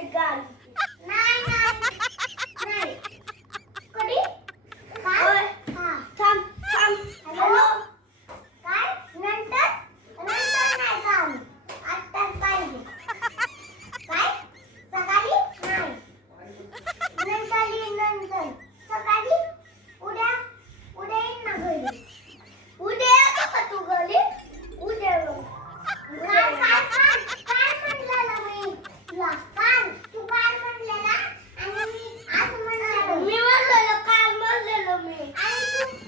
Portugal.